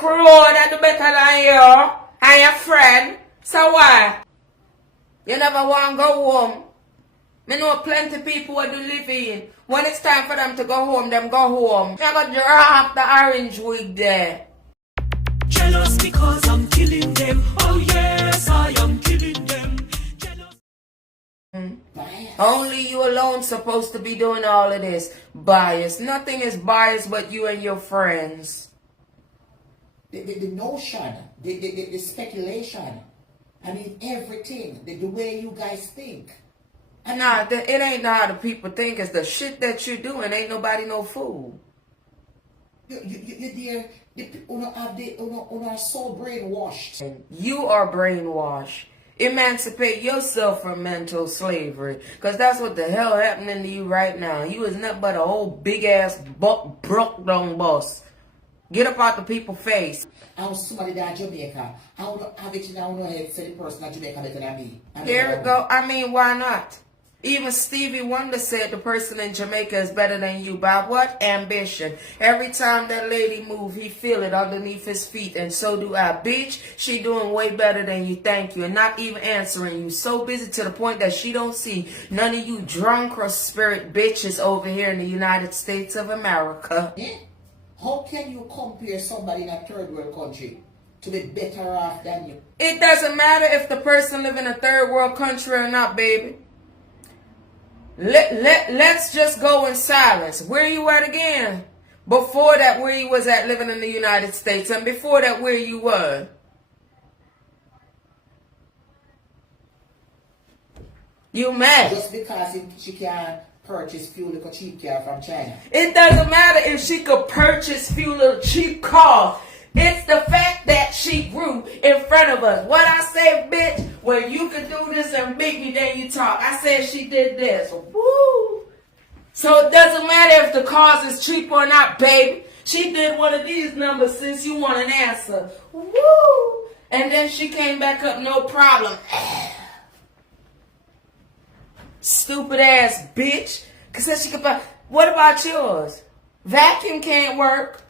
back road I do better than you and your friend. So why? You never want to go home. Me know plenty people who do live in. When it's time for them to go home, them go home. You go drop the orange wig there. Jealous because I'm killing them. Oh yes, I am killing them. Jealous. Only you alone supposed to be doing all of this. Bias. Nothing is biased but you and your friends. The notion, the speculation, I mean everything, the way you guys think. Nah, it ain't how the people think. It's the shit that you doing. Ain't nobody no fool. You dear, the people are so brainwashed. And you are brainwashed. Emancipate yourself from mental slavery. Because that's what the hell happening to you right now. You is nothing but a whole big ass broke down boss. Get up out the people's face. I was somebody that Jamaica. I want to have it in our head, say the person at Jamaica better than me. There we go. I mean, why not? Even Stevie Wonder said the person in Jamaica is better than you. By what? Ambition. Every time that lady move, he feel it underneath his feet. And so do I. Bitch, she doing way better than you. Thank you. And not even answering you. So busy to the point that she don't see none of you drunk or spirit bitches over here in the United States of America. Yeah? How can you compare somebody in a third world country to be better off than you? It doesn't matter if the person live in a third world country or not, baby. Let's just go in silence. Where you at again? Before that, where you was at living in the United States, and before that, where you were? You mad? Just because she can purchase fuel like a cheap car from China. It doesn't matter if she could purchase fuel a cheap car. It's the fact that she grew in front of us. What I say, bitch, when you can do this and beat me, then you talk. I said she did this. Woo! So it doesn't matter if the cars is cheap or not, baby. She did one of these numbers since you want an answer. Woo! And then she came back up, no problem. Stupid ass bitch. Cause she could buy. What about yours? Vacuum can't work.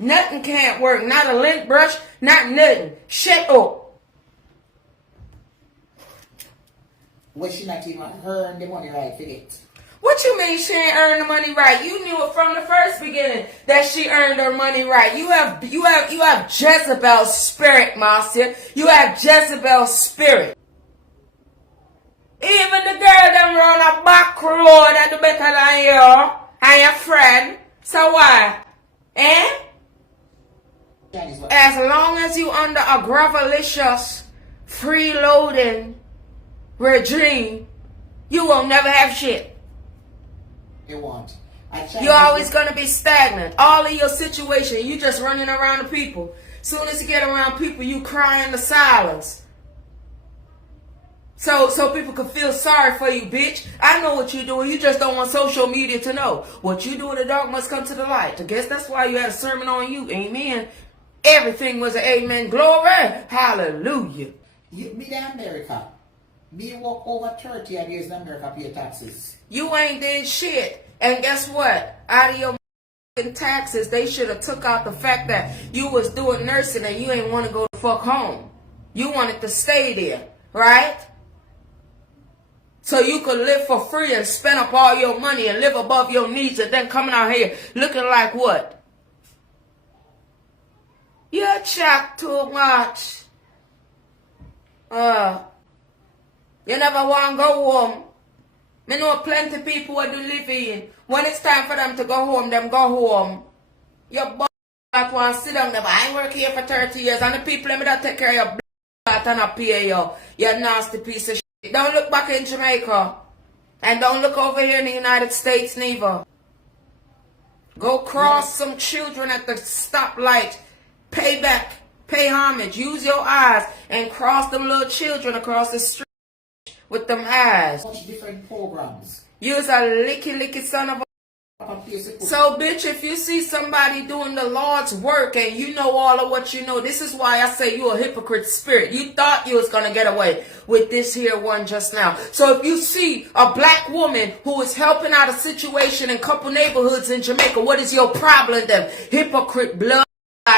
Nothing can't work. Not a lint brush. Not nothing. Shut up. Well, she not even earned the money right for it. What you mean she ain't earned the money right? You knew it from the first beginning that she earned her money right. You have Jezebel's spirit, Marcia. You have Jezebel's spirit. Even the girl them run a back road I do better than you and your friend. So why? Eh? As long as you under a gravelicious, freeloading regime, you will never have shit. They won't. You're always gonna be stagnant. All of your situation, you just running around the people. Soon as you get around people, you cry in the silence. So people can feel sorry for you, bitch. I know what you're doing. You just don't want social media to know. What you do in the dark must come to the light. I guess that's why you had a sermon on you. Amen. Everything was an amen. Glory. Hallelujah. You be in America. Me work over 30 years in America, pay taxes. You ain't did shit. And guess what? Out of your taxes, they should have took out the fact that you was doing nursing and you ain't want to go the fuck home. You wanted to stay there, right? So you could live for free and spend up all your money and live above your needs, and then coming out here looking like what? You chat too much. You never want to go home. Me know plenty people who do live in. When it's time for them to go home, them go home. Your boy like want to sit down there, but I ain't work here for 30 years, and the people that take care of your blood and not pay you. You nasty piece of shit. Don't look back in Jamaica. And don't look over here in the United States neither. Go cross some children at the stoplight. Pay back. Pay homage. Use your eyes and cross them little children across the street with them eyes. Such different programs. Use a licky son of a So, bitch, if you see somebody doing the Lord's work and you know all of what you know, this is why I say you a hypocrite spirit. You thought you was going to get away with this here one just now. So if you see a black woman who is helping out a situation in a couple neighborhoods in Jamaica, what is your problem then? Hypocrite blood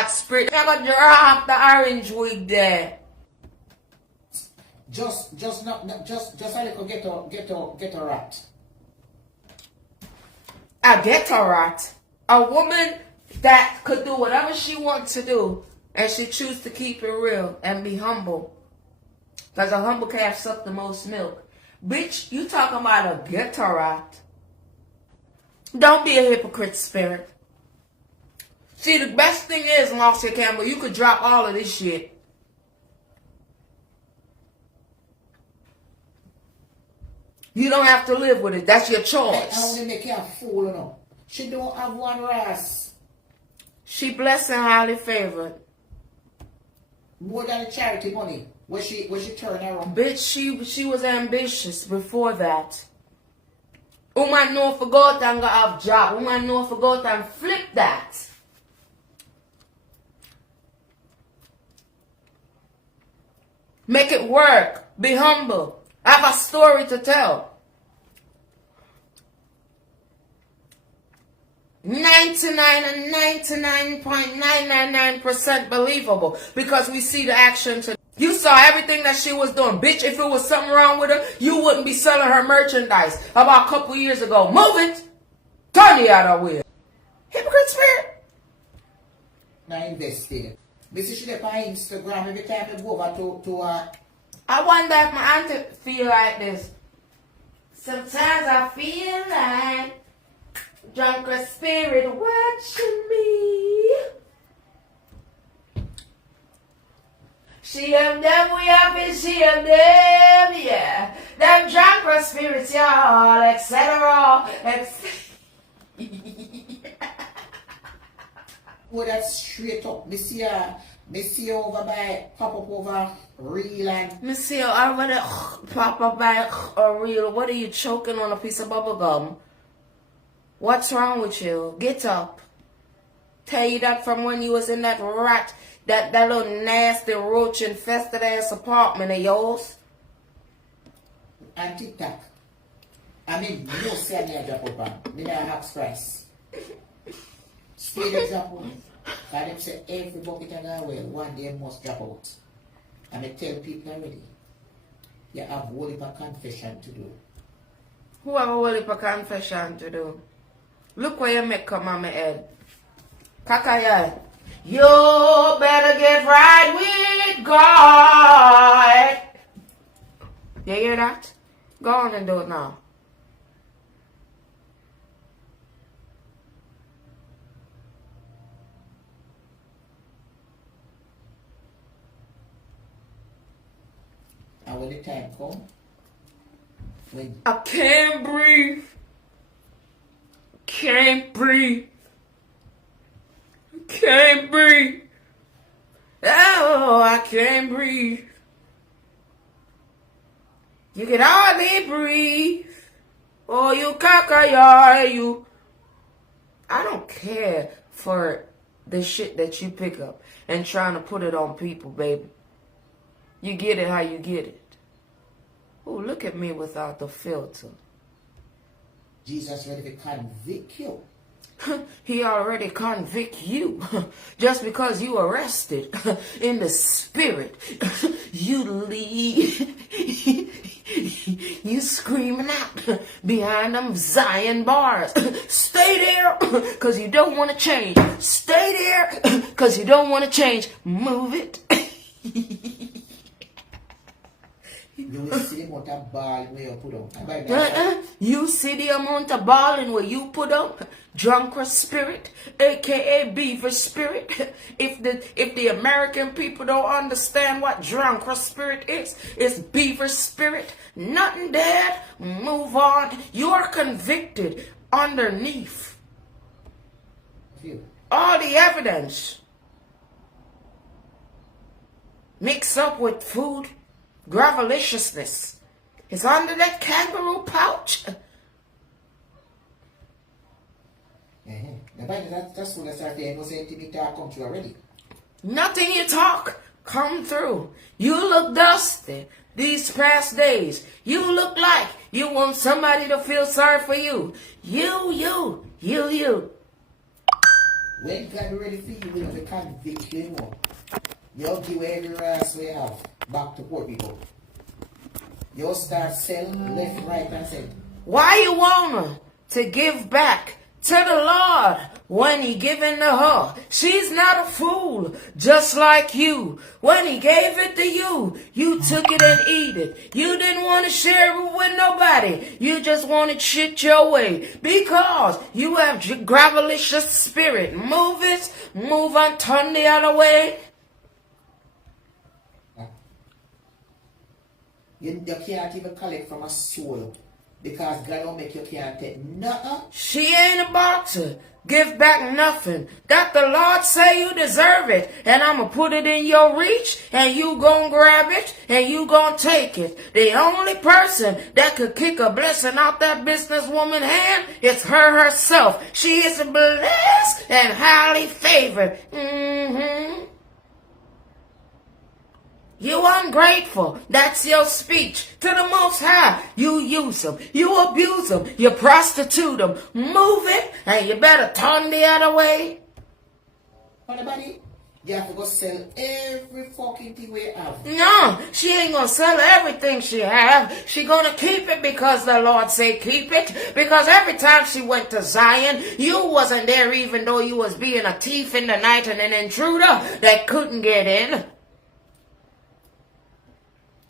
spirit. I'm going to drop the orange wig there. Just a little get a rat. A ghetto rat. A woman that could do whatever she wants to do and she choose to keep it real and be humble. Because a humble calf suck the most milk. Bitch, you talking about a ghetto rat. Don't be a hypocrite spirit. See, the best thing is, Marcia Campbell, you could drop all of this shit. You don't have to live with it. That's your choice. I only make you a fool, you know. She don't have one race. She blessed and highly favored. More than the charity money. Where she turn around. Bitch, she was ambitious before that. Woman no forgot and got have job. Woman no forgot and flip that. Make it work. Be humble. Have a story to tell. 99.999% believable because we see the action today. You saw everything that she was doing. Bitch, if it was something wrong with her, you wouldn't be selling her merchandise about a couple years ago. Move it. Turn the other way. Hypocrite spirit. Now invested. This is she on Instagram every time I go over to I wonder if my auntie feel like this. Sometimes I feel like drunker spirit watching me. She of them, we have been, she of them, yeah. Them drunker spirits, y'all, etc. Well, that's straight up. Me see over by pop up over real and Me see over there pop up by a real. What are you choking on a piece of bubble gum? What's wrong with you? Get up. Tell you that from when you was in that rat, that little nasty roach infested ass apartment of yours. and TikTok. I mean, no sell me a drop up on. Me not have price. Straight example. Because them say every bucket I go away, one day must drop out. And I tell people already, you have whole heap of confession to do. Who have a whole heap of confession to do? Look where you make come on my head. Kakaya. You better get right with God. You hear that? Go on and do it now. And when the time comes, when I can't breathe. Can't breathe. Can't breathe. Oh, I can't breathe. You can hardly breathe. Oh, you cockayah, you. I don't care for the shit that you pick up and trying to put it on people, baby. You get it how you get it. Oh, look at me without the filter. Jesus ready to convict you. He already convict you just because you arrested in the spirit. You leave. You screaming out behind them Zion bars. Stay there because you don't want to change. Stay there because you don't want to change. Move it. You will see the amount of ball where you put on. You see the amount of balling where you put up, drunker spirit, aka beaver spirit. If the American people don't understand what drunker spirit is, it's beaver spirit. Nothing dead. Move on. You're convicted underneath all the evidence mixed up with food. Graveliciousness is under that kangaroo pouch. The Bible that's what I start there. No say anything talk come true already. Nothing you talk come through. You look dusty these past days. You look like you want somebody to feel sorry for you. You. When God ready for you, will be convict you more. You'll give every ass we have back to poor people. You'll start selling left, right, and center. Why you want her to give back to the Lord when he given to her? She's not a fool, just like you. When he gave it to you, you took it and eat it. You didn't want to share it with nobody. You just wanted shit your way because you have gravelicious spirit. Move on, turn the other way. You can't even collect from a soul because God don't make you can't take nothing. She ain't about to give back nothing. That the Lord say you deserve it. And I'm going to put it in your reach. And you going to grab it. And you going to take it. The only person that could kick a blessing out that businesswoman's hand is her herself. She is blessed and highly favored. You ungrateful. That's your speech to the Most High. You use them. You abuse them. You prostitute them. Move it, and you better turn the other way. What about it? You have to go sell every fucking thing we have. No, she ain't gonna sell everything she have. She gonna keep it because the Lord say keep it. Because every time she went to Zion, you wasn't there even though you was being a thief in the night and an intruder that couldn't get in.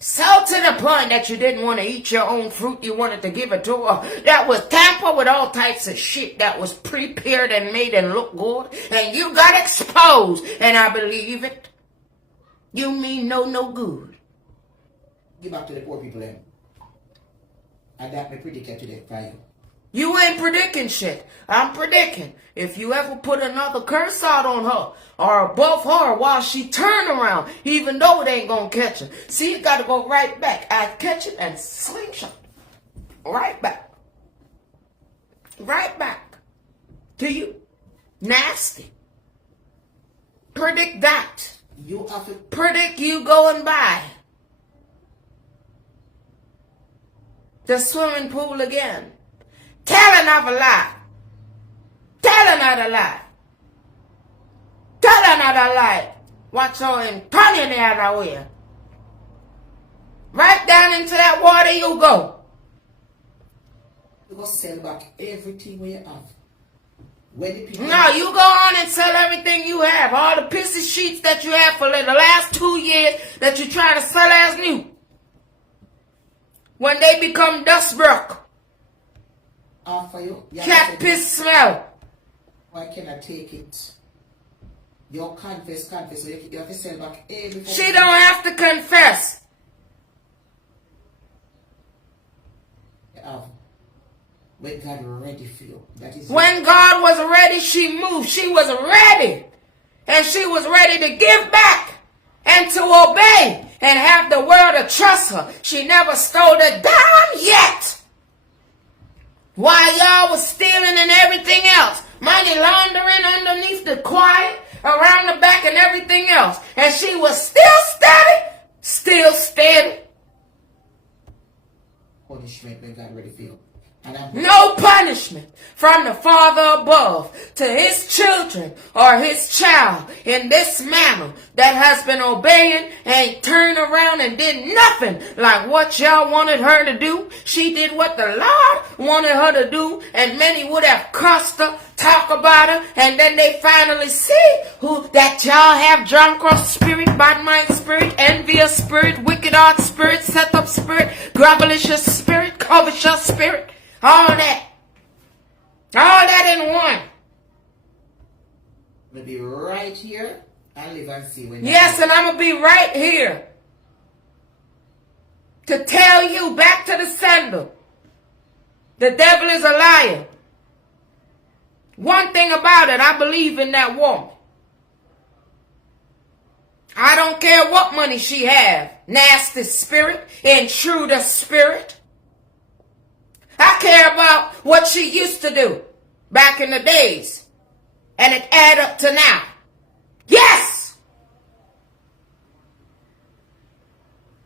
So to the point that you didn't want to eat your own fruit, you wanted to give it to her. That was tampered with all types of shit that was prepared and made and look good. And you got exposed. And I believe it. You mean no good. Give back to the poor people then. And that may predict today for you. You ain't predicting shit. I'm predicting. If you ever put another curse out on her or above her while she turn around, even though it ain't gonna catch her. See, it gotta go right back. I catch it and slingshot. Right back. Right back. To you. Nasty. Predict that. You have to Predict you going by the swimming pool again. Tell another lie. Tell another lie. Tell another lie. Watch her and turn in the other way. Right down into that water you go. You go sell back everything we have. When the people No, you go on and sell everything you have. All the pissy sheets that you have for the last 2 years that you try to sell as new. When they become dust broke. offer you. Cat piss smell. Why can't I take it? You confess. So you have to sell back everything. She don't have to confess. You have. When God ready for you. That is When God was ready, she moved. She was ready. And she was ready to give back and to obey and have the world to trust her. She never stole a dime yet. While y'all was stealing and everything else. Money laundering underneath the quiet, around the back and everything else. And she was still steady. punishment when God ready for you. No punishment from the Father above to his children or his child in this manner that has been obeying and turned around and did nothing like what y'all wanted her to do. She did what the Lord wanted her to do, and many would have cussed her, talk about her, and then they finally see who that y'all have drunken spirit, bad mind spirit, envious spirit, wicked heart spirit, set up spirit, gravelicious spirit, covetous spirit. All that in one. I'm going to be right here and live and see when. Yes, and I'm going to be right here to tell you back to the sender. The devil is a liar. One thing about it, I believe in that woman. I don't care what money she have. Nasty spirit, intruder spirit. I care about what she used to do back in the days. And it add up to now. Yes!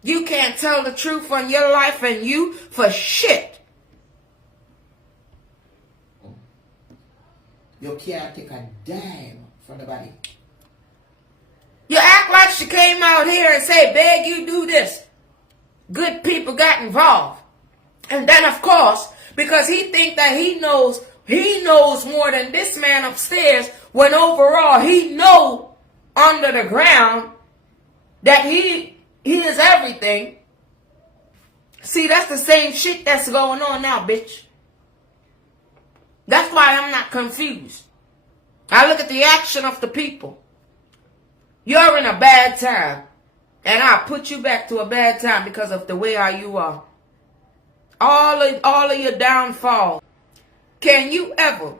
You can't tell the truth on your life and you for shit. You can't take a dime from nobody. You act like she came out here and say, beg you do this. Good people got involved. And then of course, because he think that he knows more than this man upstairs, when overall he know under the ground that he is everything. See, that's the same shit that's going on now, bitch. That's why I'm not confused. I look at the action of the people. You're in a bad time. And I'll put you back to a bad time because of the way how you are. All of your downfall. Can you ever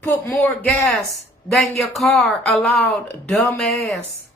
put more gas than your car allowed, dumbass?